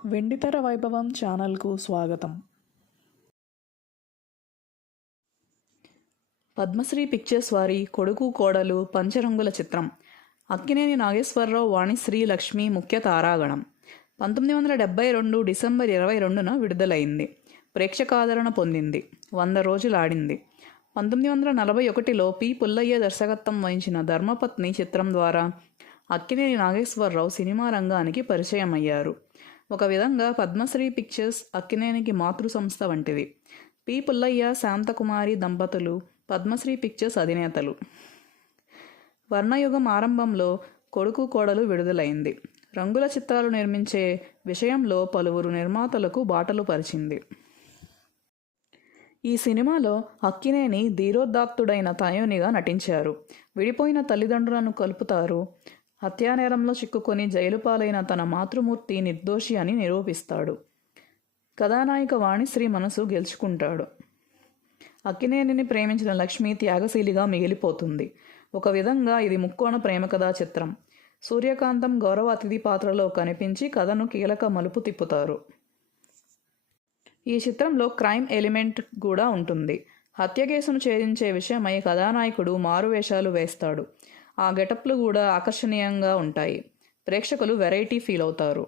వెండితెర వైభవం ఛానల్కు స్వాగతం. పద్మశ్రీ పిక్చర్స్ వారి కొడుకు కోడలు పంచరంగుల చిత్రం. అక్కినేని నాగేశ్వరరావు, వాణిశ్రీ లక్ష్మి ముఖ్య తారాగణం. 1972 డిసెంబర్ 22న విడుదలైంది. ప్రేక్షకాదరణ పొందింది. 100 రోజులు ఆడింది. 1941లో పి. పుల్లయ్య దర్శకత్వం వహించిన ధర్మపత్ని చిత్రం ద్వారా అక్కినేని నాగేశ్వరరావు సినిమా రంగానికి పరిచయం అయ్యారు. ఒక విధంగా పద్మశ్రీ పిక్చర్స్ అక్కినేనికి మాతృ సంస్థ వంటిది. పి. పుల్లయ్య, శాంతకుమారి దంపతులు పద్మశ్రీ పిక్చర్స్ అధినేతలు. వర్ణయుగం ఆరంభంలో కొడుకు కోడలు విడుదలైంది. రంగుల చిత్రాలు నిర్మించే విషయంలో పలువురు నిర్మాతలకు బాటలు పరిచింది. ఈ సినిమాలో అక్కినేని ధీరోదాత్తుడైన తనయునిగా నటించారు. విడిపోయిన తల్లిదండ్రులను కలుపుతారు. హత్యానేరంలో చిక్కుకొని జైలు పాలైన తన మాతృమూర్తి నిర్దోషి అని నిరూపిస్తాడు. కథానాయిక వాణిశ్రీ మనసు గెలుచుకుంటాడు. అక్కినేనిని ప్రేమించిన లక్ష్మి త్యాగశీలిగా మిగిలిపోతుంది. ఒక విధంగా ఇది ముక్కోణ ప్రేమ కథా చిత్రం. సూర్యకాంతం గౌరవ అతిథి పాత్రలో కనిపించి కథను కీలక మలుపు తిప్పుతారు. ఈ చిత్రంలో క్రైమ్ ఎలిమెంట్ కూడా ఉంటుంది. హత్య కేసును ఛేదించే విషయమై కథానాయకుడు మారువేషాలు వేస్తాడు. ఆ గెటప్లు కూడా ఆకర్షణీయంగా ఉంటాయి. ప్రేక్షకులు వెరైటీ ఫీల్ అవుతారు.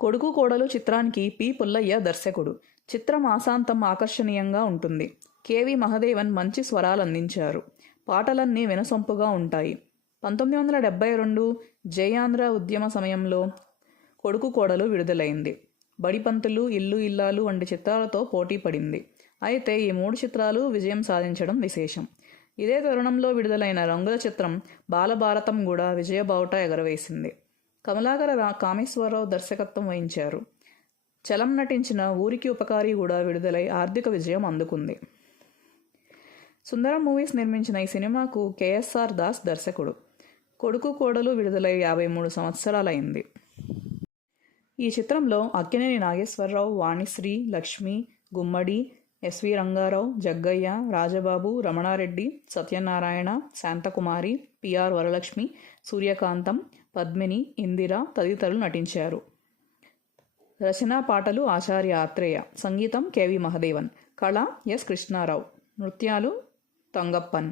కొడుకు కోడలు చిత్రానికి పి. పుల్లయ్య దర్శకుడు. చిత్రం ఆశాంతం ఆకర్షణీయంగా ఉంటుంది. కె.వి. మహదేవన్ మంచి స్వరాలు అందించారు. పాటలన్నీ వినసొంపుగా ఉంటాయి. 1972 జయాంధ్ర ఉద్యమ సమయంలో కొడుకు కోడలు విడుదలైంది. బడిపంతులు, ఇల్లు ఇల్లాలు వంటి చిత్రాలతో పోటీ పడింది. అయితే ఈ 3 చిత్రాలు విజయం సాధించడం విశేషం. ఇదే తరుణంలో విడుదలైన రంగుల చిత్రం బాలభారతం కూడా విజయబావుట ఎగరవేసింది. కమలాకర కామేశ్వరరావు దర్శకత్వం వహించారు. చలం నటించిన ఊరికి ఉపకారి కూడా విడుదలై ఆర్థిక విజయం అందుకుంది. సుందరం మూవీస్ నిర్మించిన ఈ సినిమాకు కె.ఎస్.ఆర్. దాస్ దర్శకుడు. కొడుకు కోడలు విడుదలై 53 సంవత్సరాలైంది. ఈ చిత్రంలో అక్కినేని నాగేశ్వరరావు, వాణిశ్రీ, లక్ష్మి, గుమ్మడి, ఎస్.వి. రంగారావు, జగ్గయ్య, రాజబాబు, రమణారెడ్డి, సత్యనారాయణ, శాంతకుమారి, పి.ఆర్. వరలక్ష్మి, సూర్యకాంతం, పద్మిని, ఇందిర తదితరులు నటించారు. రచనా పాటలు ఆచార్య ఆత్రేయ. సంగీతం కె.వి. మహదేవన్. కళ ఎస్. కృష్ణారావు. నృత్యాలు తంగప్పన్.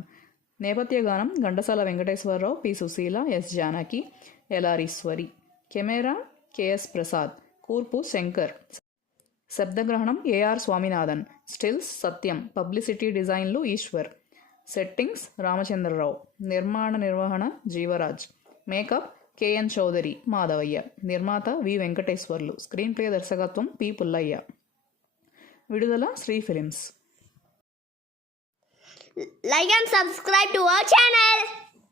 నేపథ్య గానం Ghantasala Venkateswararao, P. Susheela, yes. Janaki, ఎలారీశ్వరి. Camera కె.ఎస్. Prasad. కూర్పు శంకర్. శబ్దగ్రహణం ఏ.ఆర్. స్వామినాథన్. స్టిల్స్ సత్యం. పబ్లిసిటీ డిజైన్లు ఈశ్వర్. సెట్టింగ్స్ రామచంద్రరావు. నిర్మాణ నిర్వహణ జీవరాజ్. మేకప్ కె.ఎన్. చౌదరి, మాధవయ్య. నిర్మాత వి. వెంకటేశ్వర్లు. స్క్రీన్ ప్లే దర్శకత్వం పి. పుల్లయ్య. విడుదల Shri films. Like and subscribe to our channel.